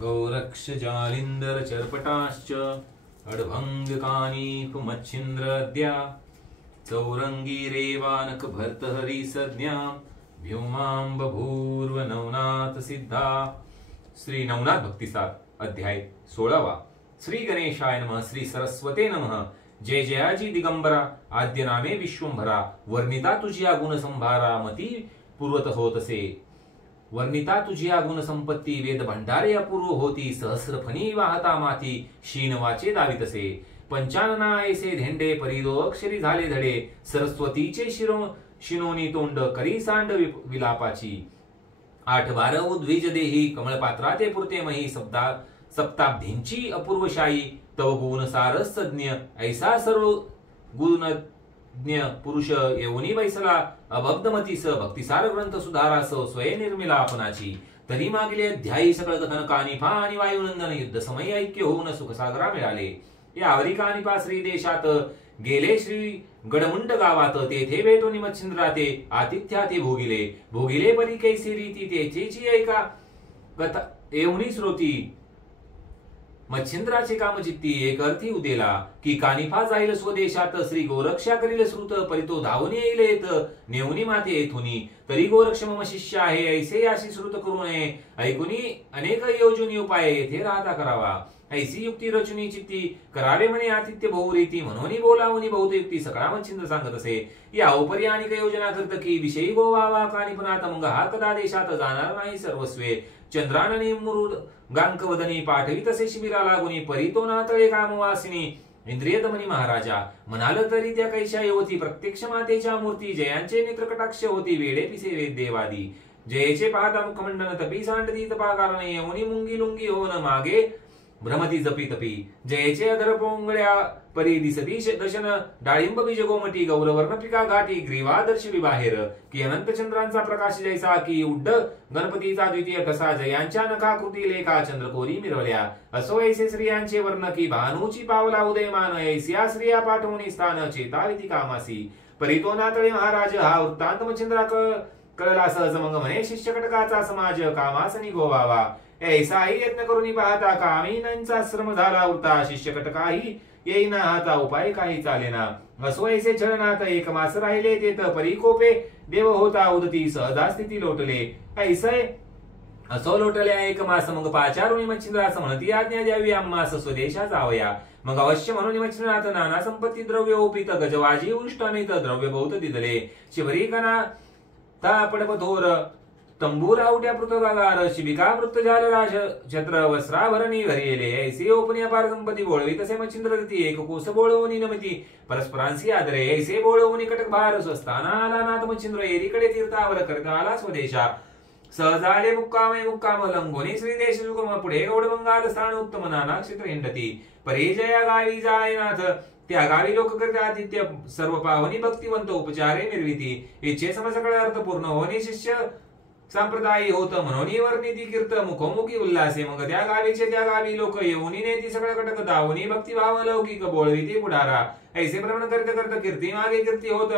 गौरक्ष जालिंदर चर्पटाश्च अडभंग कानीप मच्छिंद्रद्या चौरंगी रेवानक भर्तहरी संज्ञा व्योमां बभूर्व नवनाथ सिद्धा। श्री नवनाथ भक्तिसार अध्याय 16वा। श्री गणेशाय नमः। श्री सरस्वते नमः। जय जयाजी दिगंबरा आद्य नामे विश्वंभरा वर्णिता तुझिया गुण संभारा मती पूर्वत होतसे। वर्णिता तुझिया गुण संपत्ती वेद भंडारे अपूर्व होती सहस्र फणी वाहता माती शीन वाचे दावितसे। पंचानना ऐसे धेंडे परिदो अक्षरी झाले धडे सरस्वतीचे शिनोनी तोंड करी सांड विलापाची। 8-12 उद्विज देही कमळपात्राते पुरते मही सप्ताब्धींची अपूर्वशाही तव गुण सारस सज्ञ ऐसा सर्व गुणज्ञ पुरुष येऊनी बैसला अभक्तमतीस भक्तिसार ग्रंथ सुधारास स्वयं निर्मिला आपणाची। तरी मागले अध्यायी सकळ कथन कानिफा आणि वायुनंदन युद्ध समय ऐक्य होऊन सुखसागरा मिळाले। यावरी कानिफा श्री देशात गेले श्री गडमुंड गावात तेथे भेटून मच्छिंद्राते आतिथ्याते भोगिले परी कैसी रीती तेचेची ऐका कथा येऊनी श्रोती। मच्छिंद्राचे कामचित्ती एक अर्थी उदेला की कानिफा जाईल स्वदेशात श्री गोरक्षा करील श्रुत परितो धावून येईल येत नेवनी माते येथुनी। तरी गोरक्ष मम शिष्य आहे ऐसे याशी श्रुत करू नये ऐकुनी अनेक योजनी उपाय येथे राहता करावा। ऐसी युक्ती रचुनी चित्ती करावे म्हणे आतिथ्य बहुरीती म्हणून बोलावनी बहुत युक्ती सकळा मच्छिंद्र सांगत असे। या उपरी अनेक योजना करत की विषयी गोवावा कानिफनाथ मग हा कदा देशात जाणार नाही सर्वस्वे। चंद्राननी मुरुड गांकवदनी पाठवी तसे शिबिरा लागुनी परितो नातळे कामवासिनी इंद्रिय दमनी महाराजा। म्हणाल तरी त्या कैशा युवती प्रत्यक्ष मातेच्या मूर्ती जयांचे नेत्र कटाक्ष होती वेडे पिसे देवादी। जयेचे पाहता मुखमंडन तपी सांडती तपा कारण येऊनी मुंगी लुंगी होन मागे भ्रमती जपी तपी। जयेचे अधर पोंगळ्या परी दिसती दशन डाळिंब बीज गोमटी गौरवर्ण पिका घाटी ग्रीवा दर्शवी बाहेर की अनंत चंद्रांचा प्रकाश जैसा की उड्ड गणपतीचा द्वितीय ठसा जयांच्या नखाकृती लेखा चंद्रकोरी मिरवल्या। असो ऐसे स्त्रियांचे वर्ण की भानूची पावला उदयमान ऐसिया स्त्रिया पाठवणी स्थान चेताविती कामासी। परितो नातळे महाराज हा वृत्तांत मच्छिंद्रा कळला सहज मग म्हणे शिष्य कटकाचा समाज कामासनी गोवावा। ऐसाही यत्न करून पाहता कामीनांचा श्रम झाला उरता शिष्य कटकाही येईना हाता उपाय काही चालेना। असो ऐसे छळनाथ एक मास राहिले तेथ परिकोपे देव होता उदती सहजा स्थिती लोटले। ऐसे असो लोटल्या एक मास मग पाचारुणी मच्छिंद्रास म्हणती आज्ञा द्यावी आम्हास स्वदेशा जावया। मग अवश्य म्हणून मच्छिंद्रनाथ नाना संपत्ती द्रव्य ओपित गजवाजी उष्टमित द्रव्य बहुत दिदले। शिवरी कना ता पडपथोर तंबूर आवट्या पृथगागार शिबिका वृत्त झाल राज छत्र वस्त्राभरणी घरिले। ऐसे ओपनी अपार संपत्ती बोळवी तसे मच्छिंद्र गती एक कोस बोळवणी नमती परस्परांसी आदरे। ऐसे बोळवणी कटक भार स्वस्थाना आला नाथ मच्छिंद्र एरीकडे तीर्थावर करता आला स्वदेशा। सहजाले मुक्काम लंगोनी श्री देश सुगम पुढे गौडमंगाल स्थान उत्तम नाना क्षेत्र हिंडती। परिजया गावी जाय नाथ त्या गावी लोक करते आतिथ्य सर्व पावनी भक्तिवंत उपचारे निर्विती। इच्छे समसकळ अर्थ पूर्ण होणे शिष्य संप्रदायी होत म्हणून वर्णिती कीर्त मुखोमुखी उल्हासे। मग त्या गावीचे त्या गावी लोक येऊनी नेती सगळं कटक दावनी भक्तिभाव लौकिक बोळविती पुढारा। ऐसे भ्रमण करत कीर्ती मागे कीर्ती होत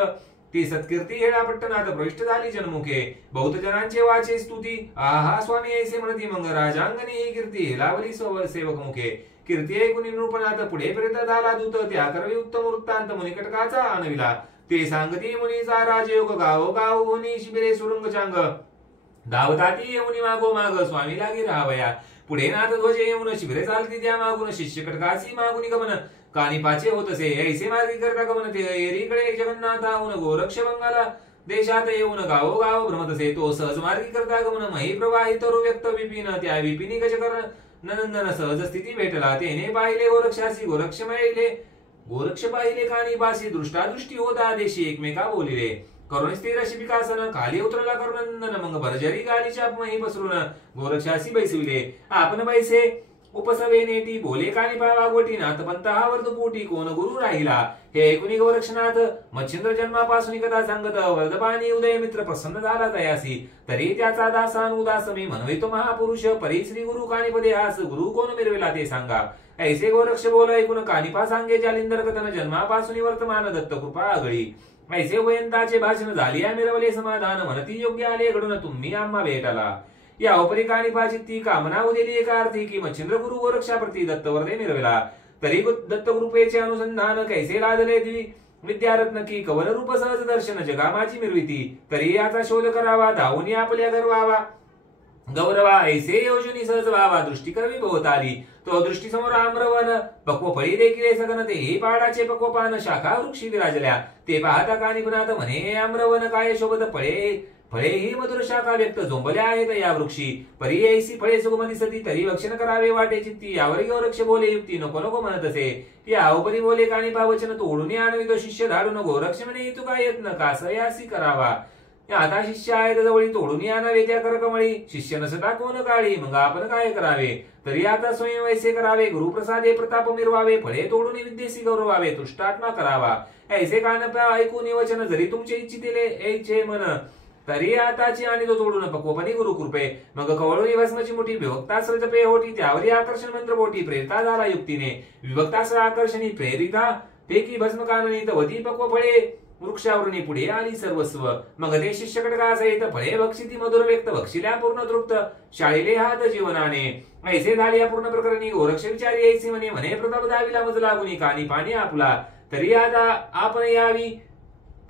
ती सत्कीर्ती हेळा पट्टनात प्रविष्ट झाली जनमुखे। बहुत जनांचे वाचे स्तुती आहा स्वामी ऐसे म्हणती मग राजांगणी ही कीर्ती हेलावली सेवक मुखे। कीर्ती ऐकून नृपनाथ पुढे प्रेरित झाला दूत त्या करवी उत्तम वृत्तांत मुनिकटकाचा आणविला। ते सांगती मुनीचा राजयोग गावो गाव होनी शिबिरे सुरुंग चांग धावताती येऊनी मागो माग स्वामी लागी राहावया। पुढे नाथ ध्वज येऊन शिबिरे चालती त्या मागून शिष्य कटकासी मागुनी गमन कानिपाचे होतसे। ऐसे मार्गी करता गमन ते एरीकडे जगन्नाथाहून गोरक्ष बंगाला देशात येऊन गावोगाव भ्रमतसे। तो सहज मार्गी करता गमन मही प्रवाहित व्यक्त विपिन त्या विपिनी गजकर नंदन सहज स्थिती भेटला। तेने पाहिले गोरक्षासी गोरक्ष पाहिले कानिपासी दृष्टादृष्टी होता देशी एकमेका बोलिले। करुण स्थिर शिबिकासन खाली उतरला करुणंदन मग भरजरी गालीच्या मही पसरून गोरक्षासी बैसविले। आपण बैसे उपसवे नेटी बोले कानिपा वागवटी नाथ पंत हा वर्धपोटी कोण गुरु राहिला। हे ऐकुनी गोरक्षनाथ मच्छिंद्र जन्मापासून कथा सांगत वर्धपानी उदय मित्र प्रसन्न झाला तयासी। तरी त्याचा दासान उदास मी म्हणवितो महापुरुष परी श्री गुरु कानिपदे हास गुरु कोण मिरविला ते सांगा। ऐसे गोरक्ष बोल ऐकून कानिपा सांगे जालिंदर कथन जन्मापासून वर्तमान दत्त कृपा आगळी। ऐसे वयंताचे भाषण झाले मिरवले समाधान म्हणती योग्य आले घडून तुम्ही आम्हा भेटाला। या उपरी कानिफा चित्ती कामना उदेली एका अर्थी की मच्छिंद्र गुरु गोरक्षाप्रती दत्तवरदे मिरविला. तरी दत्तगुरुपेचे अनुसंधान कैसे लादले विद्यारत्न की कवन रूप सहज दर्शन जगामाची मिरविती. तरी याचा शोध करावा धावून आपल्या गर्वावा गौरवा ऐसे योजनी सहज व्हावा दृष्टी करवी भोवताली. तो दृष्टी समोर आम्रवन पक्व फळी देखील सगन ते पाडाचे पक्व पान शाखा वृक्षी विराजल्या. ते पाहता कानिफनाथ म्हणे आम्रवन काय शोभत फळे ही मधुर शाखा व्यक्त झोंबल्या आहेत या वृक्षी. परी ऐसी फळे सुगम दिसती तरी भक्षण करावे वाटे चित्ती. यावर गोरक्ष बोले युक्ती नको नको म्हणत असे. या उपरी बोले कानिफा वचन तोडून आणवी तो शिष्य धाडून गोरक्ष म्हणे तू काय यत्न कास यासी करावा. आता शिष्य आहेत जवळी तोडून आणावे त्या करकमळी. शिष्य नसता कोण काळी मग आपण काय करावे. तरी आता स्वयं वैसे करावे गुरुप्रसादे प्रताप मिरवावे. फळे तोडून विद्येसी गौरवावे तुष्टात्मा करावा. ऐसे कानपा ऐकून वचन जरी तुमचे इच्छितिले ऐचे मन. तरी आताची आणि तो तोडून पक्वपणी गुरु कृपे. मग कवळून भस्मची मोठी विभक्तास्त्र जपे होती. त्यावरी आकर्षण मंत्र बोटी प्रेरिता झाला युक्तीने. विभक्तास्त्र आकर्षणी प्रेरिता पैकी भस्म काननी तवती पक्व फळे वृक्षावरणी पुढे आली सर्वस्व. मग ते शिष्य कडकासहित फळे बक्षिती मधुर व्यक्त बक्षिल्या पूर्ण तृप्त शाळेले हात जीवनाने. ऐसे झाले या पूर्ण प्रकरणी गोरक्ष विचारी ऐसी म्हणे प्रताप दावीला मज लागुनी कानी पाणी आपला.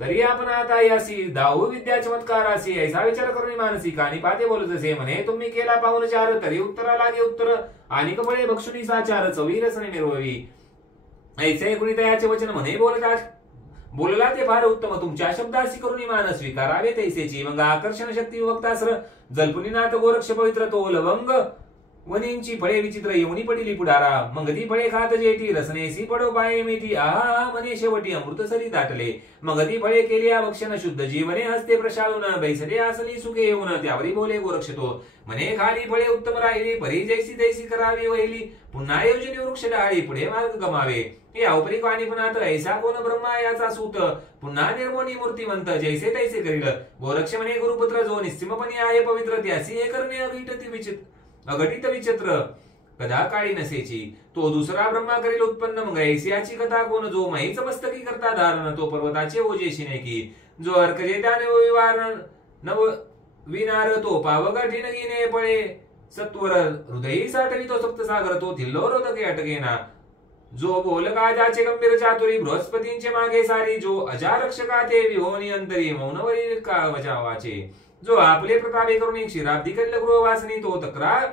तरी आपण आता यासी दाऊ विद्या चमत्कारासी ऐसा विचार करून मानसी. कानी पाते बोलत असे म्हणे तुम्ही केला पाहून चार तरी उत्तरा लागे उत्तर आणि कपडे भक्षुनी साचार चवी रसने मिरवावी. ऐसे कुणी तयाचे वचन म्हणे बोलला ते फार उत्तम तुमच्या शब्दासी करून मान स्वीकारावे तैसेची. मग आकर्षण शक्ती विभक्तास्त्र जल्पुनीनाथ गोरक्ष पवित्र तो लवंग वनींची फळे विचित्र येऊनी पडिली पुढारा. मग ती फळे खात जेटी रसनेसी पडो पाये मेटी. आहा म्हणे शेवटी अमृत सरी दाटले. मग ती फळे केली भक्षण शुद्ध जीवने हस्ते प्रशाळून बैसले आसनी सुखे येऊन. त्यावरी बोले गोरक्ष तो म्हणे खाली फळे उत्तम राहिली परी जैसी तैसी करावी वहिली. पुन्हा योजनी वृक्ष डाळी पुढे मार्ग गमावे. या उपरी कानिफनाथ ऐसा कोण ब्रह्मा याचा सूत. पुन्हा निर्मोनी मूर्तिमंत जैसे तैसे करील. गोरक्ष म्हणे गुरुपुत्र जो निश्चिमपणी आहे पवित्र त्यासी हे करणे अघटित विचित्र कदा काळी नसेची. तो दुसरा ब्रह्मा करील उत्पन्न. मग ऐसियाची कथा कोण जो महीच मस्तकी करता धारण. तो पर्वताचे ओजेशी नाही की जो अर्कजे त्याने विनार तो पावगठीन गिने पळे. सत्वर हृदयी साठवी तो सप्तसागर तो थिल्लो रोदके अटकेना. जो बोल काजाचे गंभीर चातुरी बृहस्पतींचे मागे सारी. जो अजारक्षका ते विहोनी अंतरी मौनवरी का वजावाचे. जो आपले प्रतापे करून क्षीराब्दी करील गृहवासनी. तो तक्रार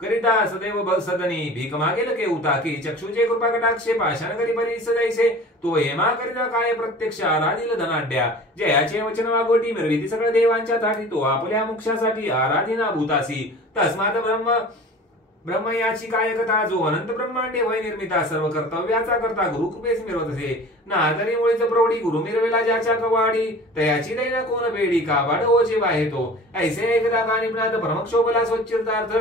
करिता सदैव सदनी भीक मागेल के उताकी. चक्षुचे कृपा कटाक्षे पाषाण करी परी सदैसे. तो हेमा करिता काय प्रत्यक्ष आराधील धनाढ्या. जयाचे वचन वागोटी मिरविती सगळ्या देवांच्या ताठी. तो आपल्या मोक्षासाठी आराधीना भूतासी. तस्मात ब्रह्म याची काय कथा. जो अनंत ब्रह्मांडे वय निर्मिता सर्व कर्तव्याचा करता गुरु कृपेस मिरवत असे. ना तरी मुळीच प्रौढी गुरु मिरवेला ज्याच्या कवाडी. तयाची दैना कोण बेडी काबाड ओचे वाहे तो. ऐसे एकदा कानिफनाथ परमक्षोभला स्वच्छतार्थ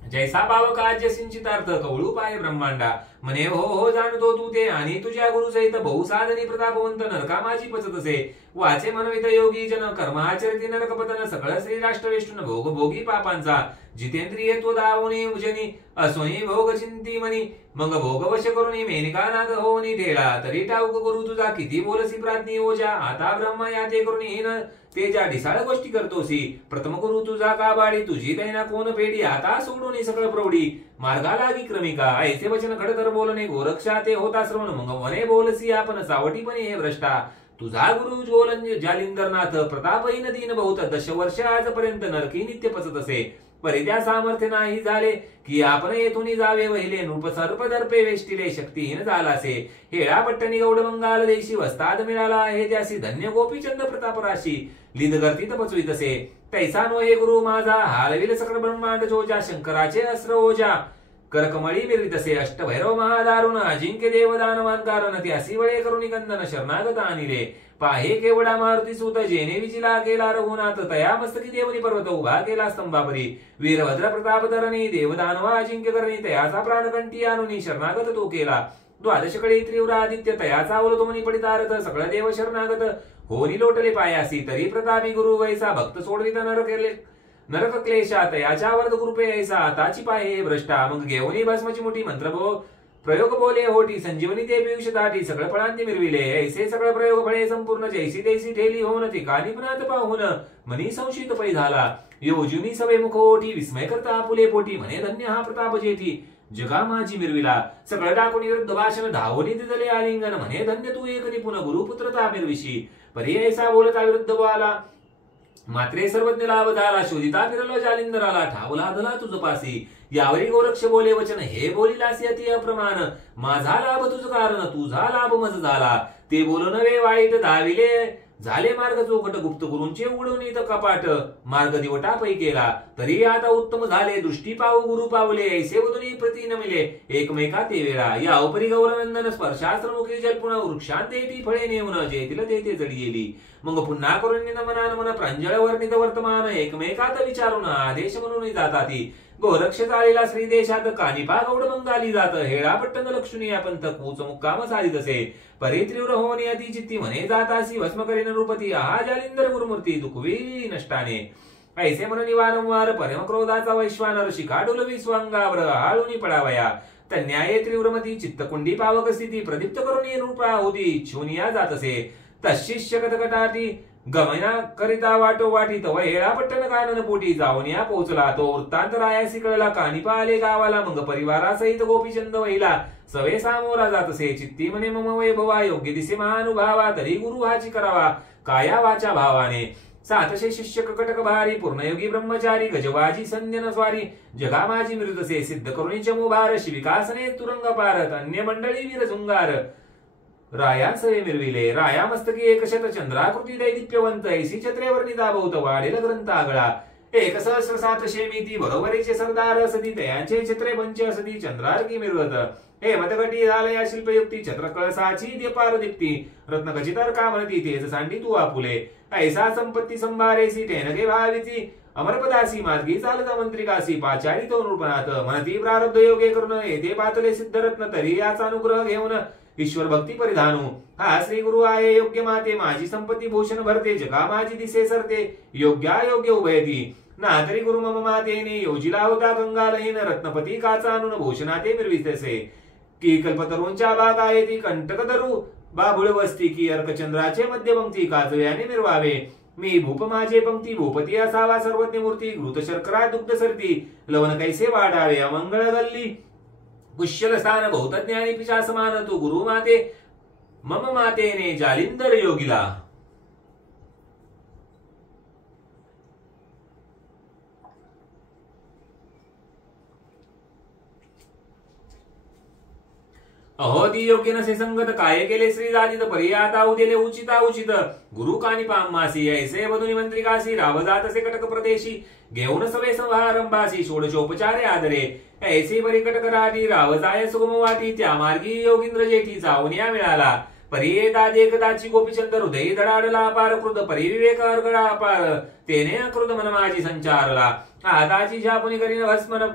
जैसा पावक आज्य सिंचितार्थ कवळू पाय ब्रह्मांडा. म्हणे हो हो जाणतो तू ते आणि तुझ्या गुरु सहित बहुसाधनी प्रतापवंत नरकामाची पचत असे. वाचे मनवित योगी जन कर्माचरिती नरकपतन सगळ श्री राष्ट्रवेष्टून भोग भोगी पापांचा. जितेंद्रिय तो दावणी उजनी असोनी भोग चिंती मनी. मग भोगवश करून मेनिका नाग होनी ठेळा. तरी ठाऊक गुरु तुझा किती बोलसी प्राज्ञी ओजा. आता ब्रह्म या ते करून हीन तेजा ढिसाळ गोष्टी करतोसी. प्रथम गुरु तुझा का बाडी तुझी दैना कोण पेडी. आता सोडून सगळं प्रौढी मार्गा लागी क्रमिका. ऐसे वचन खडतर बोलणे गोरक्षा ते होता श्रवण. मग म्हणे बोलसी आपण सावटीपणे हे भ्रष्टा. तुझा गुरु जालिंदरनाथ प्रतापहीन दीन बहुत. 10 वर्ष आजपर्यंत नरकी नित्य पचत असे. परित्या सामर्थ्य नाही झाले की आपण येथून जावे वहिले. नृप सर्प दर्पे वेष्टिले शक्तीहीन झालासे. हेळा पट्टणी गौड मंगाल देशी वस्ताद मिळाला हे त्यासी. धन्य गोपीचंद प्रताप राशी लिद गर्तीत पचवीत असे. तैसा नो हे गुरु माझा हालविल सकळ ब्रह्मांड जोजा. शंकराचे अस्त्र ओजा करकमळी मिरवित असे. अष्टभैरव महादारुण अजिंक्य देव दानवान कारण. त्यासी वळे करुणी गंधन शरणागत आणिले. पाहे केवडा मारुती सूत जेने विजिला केला रघुनाथ. तया मस्तकी देवनी पर्वत उभा केला स्तंभापरी. वीरभद्र प्रताप धरणी देवदानवा अजिंक्य करणी. तयाचा प्राणकंठी आणुनी शरणागत तो केला. द्वादश कळी तीव्र आदित्य तयाचा अवलतो मनी पडितारथ. सगळ देव शरणागत होनी लोटले पायासी. तरी प्रतापी गुरु वैसा भक्त सोडवित नरक क्लेशा. तयाच्या वर्ध कृपे ऐसा आताची पाहे भ्रष्टा. मग घेऊनी भस्मची मोठी प्रयोग बोले होटी संजीवनी ते पियुष दाटी सकळ फळांती मिरविले ऐसे सकळ प्रयोग फळे संपूर्ण जैसी तैसी ठेली होऊन ते कानिपनात पाहून मनी संशित पै झाला योजुनी सवे मुख ओटी विस्मय करता आपुले पोटी म्हणे धन्य हा प्रताप जेठी जगा माझी मिरविला सकळ टाकून विरुद्ध भाषण धावनी दिदले आलिंगन म्हणे धन्य तू एक निपुण गुरुपुत्रता मिरविशी परी ऐसा बोलता विरुद्ध बोला मात्रे सर्वज्ञ लाभ झाला शोधिता फिरलो जालिंदराला ठावला धला तुझ पासी यावरी गोरक्ष बोले वचन हे बोलिलासी अति अप्रमाण माझा लाभ तुझ कारण तुझा लाभ मज झाला ते बोल नवे वाईट धाविले झाले मार्ग चोखट गुप्त गुरूंचे उघडून इथं कपाट मार्ग दिवटा पै केला तरी आता उत्तम झाले दृष्टी पाहू गुरु पावले ऐसे वदुनी प्रती न मिले एकमेका ते वेळा या उपरी गौरनंदन स्पर्शास्त्र मुखी जलपुण वृक्षांत येती फळे नेऊन जेतील ते जडी गेली मग पुन्हा करून मनान मन प्रांजळ वर्णित वर्तमान एकमेकात विचारून आदेश म्हणून जाता ती गोरक्ष चालेला श्री देशात कानिपा गौड मंगाली जात हेळा पट्टन लक्ष्मी पंथ कूच मुक्काम साधित असे परित्रिव्र होणे अति चित्ती म्हणे जातासी भस्म करीन नृपती आहा जालिंदर गुरुमूर्ती दुखवी नष्टाने ऐसे म्हणून वारंवार परम क्रोधाचा वैश्वानर शिखा डुलवी स्वांगावर हाळुनी पडावया तन्याये त्रिव्रमती चित्तकुंडी पावक स्थिती प्रदीप्त करून रूपा होती इच्छुनिया जात असे तशिष्य कटकटाटी गमना करिता वाटो वाटी तव हेळा पट्टन कानन पोटी जाऊन या पोहोचला तो वृत्तांत रायासी कळला कानिपा आले गावाला मग परिवारासहित गोपीचंद वहिला सवे सामोरा जातसे चित्ती म्हणे मम वैभवा योग्य दिसे महानुभावा तरी गुरु हाची करावा काया वाचा भावाने सातशे शिष्य कटक भारी पूर्णयोगी ब्रह्मचारी गजवाजी संध्यन स्वारी जगा माझी मृतसे सिद्ध करुणी चमुभार शिविकासने तुरंग पारत अन्य मंडळी वीर झुंगार राया सवे मिरविले राया मस्तकी एकशत चंद्राकृती दैदिप्यवंत ऐसी छत्रेवर दाबवत वाढेल ग्रंथ आगळा एक सहस्र 700 मिती बरोबरीचे सरदार असती तयांचे छत्रे पंच असती चंद्रार्की मिरवत हे मतगटी झालया शिल्पयुक्ती छत्र कळसाची देपार दीप्ती रत्न खचितर का म्हणती तेच सांडी तू आपुले ऐसा संपत्ती संभारेसी टेनगे भाविती अमरपदासी मार्गी चालता मंत्रिकासी पाचारी तो नृपनाथ म्हणती प्रारब्ध योगे करून येते पातले सिद्ध रत्न तरी याचा अनुग्रह घेऊन ईश्वर भक्ती परिधानू हा श्री गुरु आहे योग्य माते माझी संपत्ती भूषण भरते जगा माझी दिसे सरते योग्य उभयती नातरी गुरु मम मातेने योजिला होता गंगालहीन रत्नपती काचा अनुन भूषणाते मिरवितसे की कल्पतरूंच्या बागा येती कंटक धरू बाबुळ वस्ती की अर्कचंद्राचे मध्यपंक्ती काजव्याने मिरवावे मी भूप माझे पंक्ती भूपती असावा सर्वज्ञ मूर्ती घृत शर्करा दुग्ध सरती लवण कैसे वाढावे अमंगळ गल्ली कुशल स्थान बहुत ज्ञानी पिशा समान तू गुरु माते मम मातेने जालिंदर योगिला अहोदी योग्य नसे संगत काय केले श्री जाजित पर्याता उदेले उचिता उचित गुरु कानी पामासी ऐसे वधुनी मंत्रिकासी राव जातसे कटक प्रदेशी घेऊन सवे संहारंभासी षोडशोपचारे आदरे ऐसे परी कटक राटी राव जाय सुगम वाटी त्या मार्गी योगिंद्र जेठी जाऊन या मिळाला परियेता देखदाची गोपीचंद हृदय धडाडला अपार कृत परिविवेक अर्गळा अपार तेने अकृत मन माझी संचारला हाताची झापुनी करीन भस्मन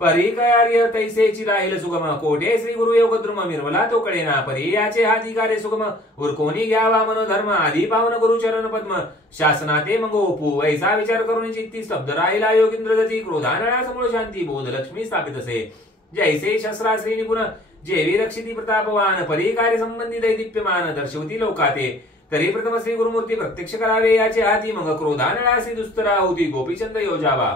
परिकयार्य तैसेची राहील सुगम कोठे श्री गुरु योग द्रुम मिरवला तो कळेना परी याचे हाती कार्य सुगम उरकोनी घ्यावा मनोधर्म आधी पावन गुरु चरण पद्म शासनाते मग ओपू ऐसा विचार करून चित्ती स्तब्ध राहिला योगिंद्र गती क्रोधानळा समूळ शांती बोध लक्ष्मी स्थापित असे जैसे शस्त्राश्री निपुण जेवी रक्षिती प्रतापवान परी कार्य संबंधी दैदिप्यमान दर्शवती लोकाते तरी प्रथम श्री गुरुमूर्ती प्रत्यक्ष करावे याचे हाती मग क्रोधानळासी दुस्तरा होती गोपीचंद योजावा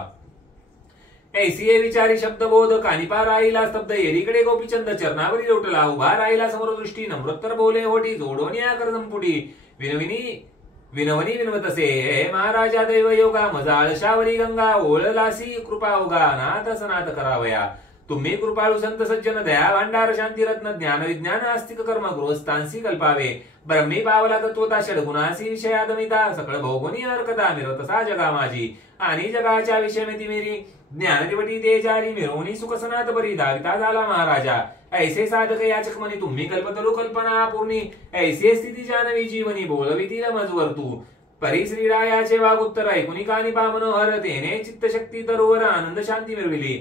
ऐसी विचारी शब्दबोध कानिपा राहिला स्तब्ध येरीकडे गोपीचंद चरणावरी लोटला उभा राहिला समोरदृष्टी नम्रोत्तर बोले होटी जोडोन या कर संपुटी विनवनी विनवतसे हे महाराजा दैव योगा मजाळशावरी गंगा ओळलासी कृपा उगा अनाथ सनाथ करावया तुम्ही कृपाळू संत सज्जन दया भांडार शांती रत्न ज्ञान विज्ञान आस्तिक कर्म गृहस्थांसी कल्पावे ब्रह्मी पावला तत्वता षडगुणासी विषयादमिता सकळ भोगुनी अर्कता मिरवतसा जगा माझी आणि जगाच्या विषयमिती मेरी ज्ञानदिवटी तेजारी मिरवणी सुखसनात बरी दाविता झाला महाराजा ऐसे साधक याचक मनी तुम्ही कल्पतरू कल्पना पूर्णी ऐसे स्थिती जानवी जीवनी बोलवितील मजवर तू परी श्रीरायाचे वाग उत्तर ऐकुनी कानिपा मनोहर तेने चित्तशक्ती तरुवर आनंद शांती मिळविली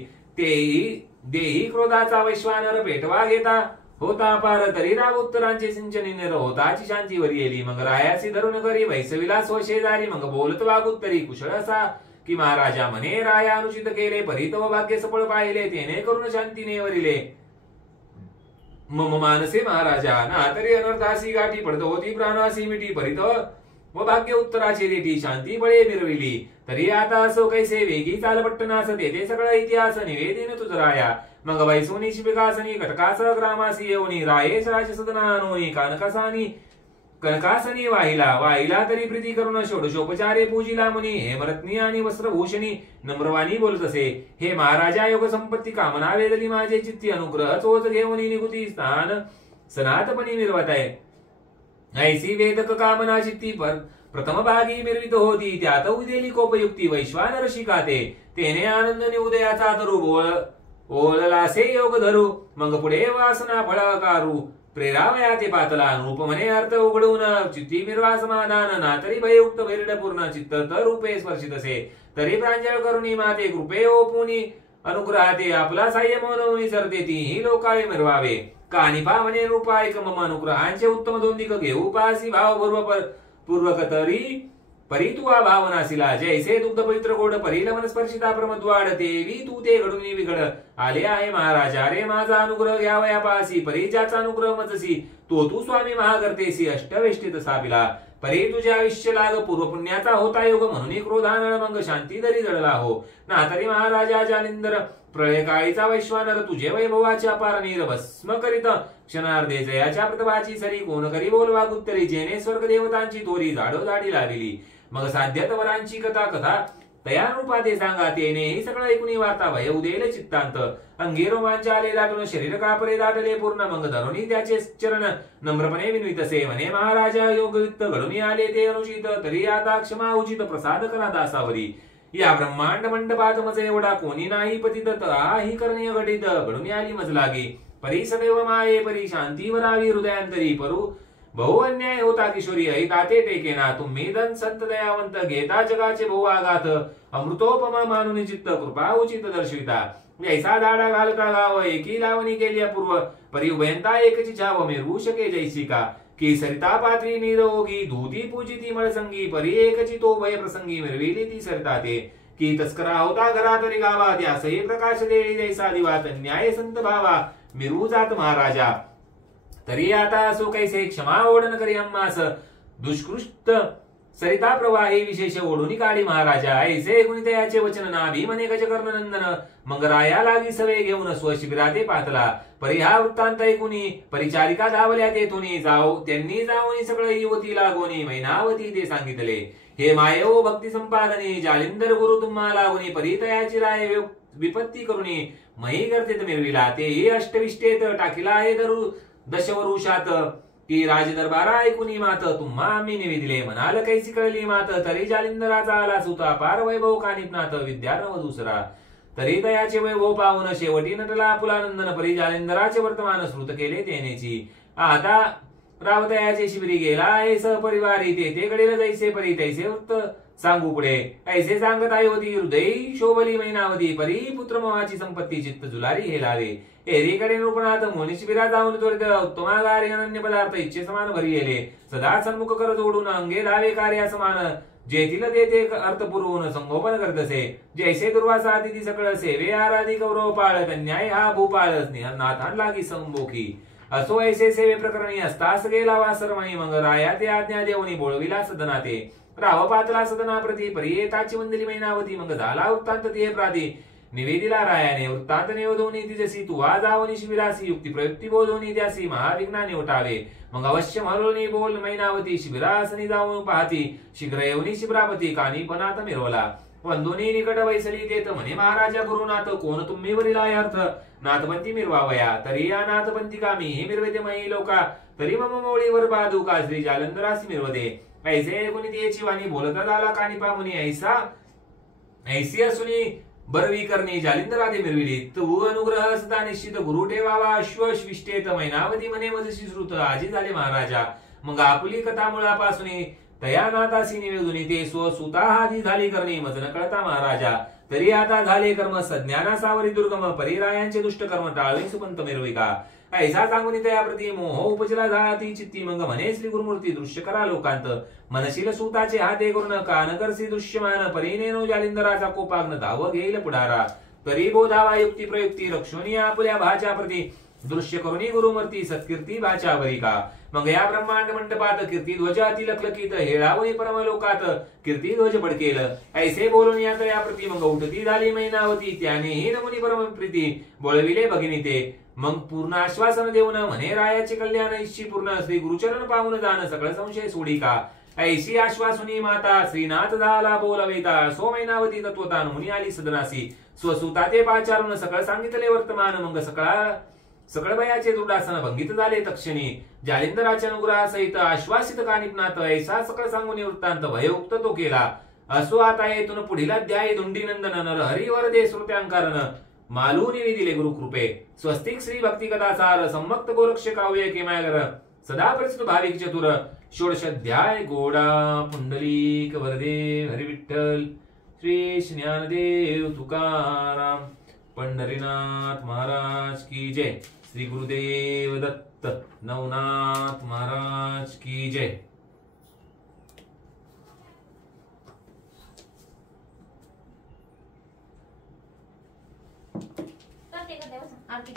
देही क्रोधाचा वैश्वानर पेटवा घेता होता पार तरी राव उत्तरांचे सिंचनी निर होताची शांती वरी येली मग रायासी धरून करी वैसविला स्वशेजारी मग बोलत वाग उत्तरी कुशळ असा की महाराजा म्हणे राया अनुचित केले परितव भाग्य सफळ पाहिले तेने करून शांतीने वरिले मम मानसे महाराजा ना तरी अनर्थासी गाठी पडत होती प्राणासी मिठी परित व भाग्य उत्तराची रेटी शांती बळे मिरविली. तरी आता असो कैसे वेगी चालपट्टनास तेथे सगळा इतिहास निवेदिन तुझ राया. मग वैसोनी शिबिकासनी कटकास ग्रामासी येऊनी रायेश राजसदनानोनी कनकासनी वाहिला तरी प्रीती करून षोडशोपचारे पूजिला मुनी. हेमरत्नी आणि वस्त्रभूषणी नम्रवाणी बोलत असे. हे महाराजा योग संपत्ती कामना वेदली माझे चित्ती अनुग्रह चोच घेऊन निगुती स्थान सनातपणी मिरवत आहे. ऐसी वेदक कामना चित्ती प्रथम भागी मिरवित होती त्यात उदेली कोपयुक्ती वैश्वानर शिकाते. तेने आनंद उदयाचा धरू ओळलासे योग धरू. मग पुढे वासना फळकारू प्रेरावया ते पातला. रूप म्हणे अर्थ उघडून चित्ती मिरवा समाधान. ना तरी भययुक्त भैरड पूर्ण चित्त तर रूपे स्पर्शित असे. तरी प्रांजळ करुणी माते कृपे ओपुनी अनुग्रहाते. आपला साह्य म्हणून सरते ती ही लोकावे मिरवावे. कानिपा म्हणे रूपा एक मम अनुग्रहांचे उत्तम दोंदिक घेऊ पासी भाव पूर्वक तरी परी तुवा भावनासिला. जैसे दुग्ध पवित्र गोड परील मनस्पर्शिता प्रमद्वाड देवी तू ते घडून विघड आले आहे महाराजा. रे माझा अनुग्रह घ्यावया पासी परी ज्याचा अनुग्रह मजसी तू स्वामी महाकर्तेसी अष्टवेष्टीत सापिला. परी तुझे आयुष्य लाग पूर्व पुण्याचा होता योग म्हणून क्रोधानळ मग शांती दरी जळला हो. ना तरी महाराजा जालिंदर प्रळय काळीचा वैश्वानर तुझे वैभवाच्या अपार नीर भस्म करीत क्षणार्धे जयाच्या प्रतापाची सरी कोण करी बोलवा गुत्तरी. जेने स्वर्ग देवतांची थोरी झाडी लाविली. मग साध्यत वरांची कथा तयानुरूपा ते सांगा. तेने ही सगळं ऐकून वार्ता भय उदेल चित्तांत. अंगी रोमांच आले दाटून शरीर कापरे दाटले पूर्ण. मग धरुणी त्याचे चरण नम्रपणे विनवित असे. म्हणे महाराजा योगवित्त घडून आले ते अनुचित. तरी आता क्षमा उचित प्रसाद करा दासावरी. या ब्रह्मांड मंडपात मज एवढा कोणी नाही पतित. ही करणीय घटित घडून आली मज लागे. परी सदैव माये परी शांती वरावी हृदयांतरी. बहु अन्याय होता किशोरी ऐताते टेकेना. तुम्ही धन संत दयावंत घेता जगाचे बहु आघात. अमृतोपमा मानुनी चित्त कृपा उचित दर्शविता. ऐसा दाडा घालता गाव एकी लावणी केली अपूर्व. परी उभयंता एकची छाव मिरवू शके जैसी का. की सरिता पात्री निरोगी धूती पूजिती मळसंगी. परी एकची तो भय प्रसंगी मिरविली ती सरिता ते. की तस्करा होता घरा तरी गावा त्यासही प्रकाश देई जैसा दिवा. न्याय संत भावा मिरवू जात महाराजा. तरी आता असो कैसे क्षमा ओढण करी अम्मास. दुष्कृष्ट सरिता प्रवाही विशेष ओढून काढी महाराजा. ऐसे गुणितयाचे वचन ना भीमने गजकर्ण नंदन. मग राया लागी सवे घेऊन स्वशिबिराते पातला. परी हा वृत्तांत ऐकुनी परिचारिका धावल्या तेथुनी. त्यांनी जाऊन सगळं युवती लागोनी मैनावती ते सांगितले. हे मायो भक्ती संपादनी जालिंदर गुरु तुम्हा लागोनी. परितयाची राय विपत्ती करुणी मही करतेत मिरविला. तेही अष्टविष्टेत टाकीला आहे धरू दशवरुषात. की राजदरबारा ऐकून मात तुम्हा आम्ही निवेदिले. म्हणाल कैसी कळली मात. तरी जालिंदराचा आला सुता पार वैभव कानिपनाथ विद्या नव दुसरा. तरी दयाचे वैभव पाहून शेवटी नटला पुलानंदन. परी जालिंदराचे वर्तमान श्रुत केले तेनेची. आता रावतयाचे शिबिरी गेला आहे सहपरिवारी. तेथे घडेल जैसे परी तैसे वृत्त सांगू पुढे. ऐसे सांगत आई होती हृदय शोभली मैनावती. परी पुत्रमोहाची संपत्ती चित्त जुलारी हे लावे. एरीकडे नृपणात मोनी शिबिरा जाऊन त्वरित उत्तमागारे अनन्य पदार्थ इच्छे समान भरी येले. सदा सन्मुख कर जोडून अंगे धावे कार्या समान. जेथील ते अर्थ पुरवून संगोपन करत असे. जैसे दुर्वासा अतिथी सकळ सेवे आराधी गौरव पाळत. न्याय हा भूपाळ नाथान लागी संबोखी. असो ऐसे सेवे प्रकरणी असतास गेला वासरमणी. मग राया ते आज्ञा देऊनी बोळविला सदनाते. राव पातला सदना प्रती परी येताची वंदली मैनावती. मग झाला वृत्तांत ते प्राधी निवेदिला रायाने. वृत्तांत निवेदोनी तिजसी तुवा जावनी शिबिरासी. युक्ती प्रयुक्ती बोधोनी त्यासी महाविघ्नाने उठावे. मग अवश्य म्हणून बोल मैनावती. शिबिरासनी जाऊन पाहती शीघ्र येऊनी शिबिरापती. कानिपनात मिरवला वंदोनी निकट वैसली देत. म्हणे महाराजा गुरुनाथ कोण तुम्ही वरील अर्थ. नाथपंथी मिरवावया. तरी या नाथपंथी कामी हे मिरवेते मही लोका. तरी मम मोळीवर बादुका श्री जालंधरासी मिरवते. ऐसे ऐकून त्याची वाणी बोलता झाला कानिपा मुनी. ऐसी असुनी बरवी करणे जालिंदराते मिरविली. तू अनुग्रह सदा निश्चित गुरु ठेवावा अश्वविष्टेत. मैनावती म्हणे मजशी श्रुत आजी झाले महाराजा. मग आपुली कथा मुळापासून तया नाथासी निवेदुनी. ते स्वसुता आधी झाली करणे मज न कळता महाराजा. तरी आता झाले कर्म सज्ञाना सावरी दुर्गम. परिरायांचे दुष्ट कर्म टाळवी सुपंत मिरविका. ऐसा सांगून तया प्रती मोह उपजला झाला ती चित्ती. मग म्हणे श्री गुरुमूर्ती दृश्य करा लोकांत. मनशील सूताचे हाते करून कानकरसी दृश्यमान. परीनेनो जालिंदराचा कोपाग्न धाव घेईल पुढारा. तरी बोधावा युक्ती प्रयुक्ती रक्षोनी आपुल्या भाच्या प्रती. दृश्य करुणी गुरुमूर्ती सत्कीर्ती भाच्यावरी का. मग या ब्रह्मांड मंडपात कीर्ती ध्वजाती लखलखित हेळावई परमलोकात कीर्ती ध्वज फडकेल. ऐसे बोलून या तया प्रती मग उठती झाली मैनावती. त्यानेही नमुनी परम प्रीती बोलविले भगिनी ते. मग पूर्ण आश्वासन देऊन म्हणे रायाचे कल्याण इच्छी पूर्ण. श्री गुरुचरण पाहून जाण सगळ संशय सोडी का. ऐशी आश्वासुनी माता श्रीनाथ झाला बोलवेता. सो मैनावती तत्वता मुनी आली सदनासी. स्वसुता ते पाचारून सकळ सांगितले वर्तमान. मग सकळ बयाचे दुर्डासन भंगित झाले तक्षणी. जालिंदराच्या अनुग्रहासहित आश्वासित कानिपनाथ. ऐसा सकळ सांगून वृत्तांत भयउक्त तो केला. असो आता येथून पुढील अध्याय. धुंडी नंदन नर हरिवर दे श्रुत्यांकारण. मालूनी दिले गुरुकृपे. स्वस्तिक श्री भक्ती कथासार. सम्मक्त गोरक्ष काव्य केमायर. सदा प्रसिद्ध भाविक चतुर. षोडशाध्याय गोडा पुंडलिक वरदे हरी विठ्ठल. श्री ज्ञानदेव तुकाराम पंढरीनाथ महाराज की जय. श्री गुरुदेव दत्त नवनाथ महाराज की जय. आरती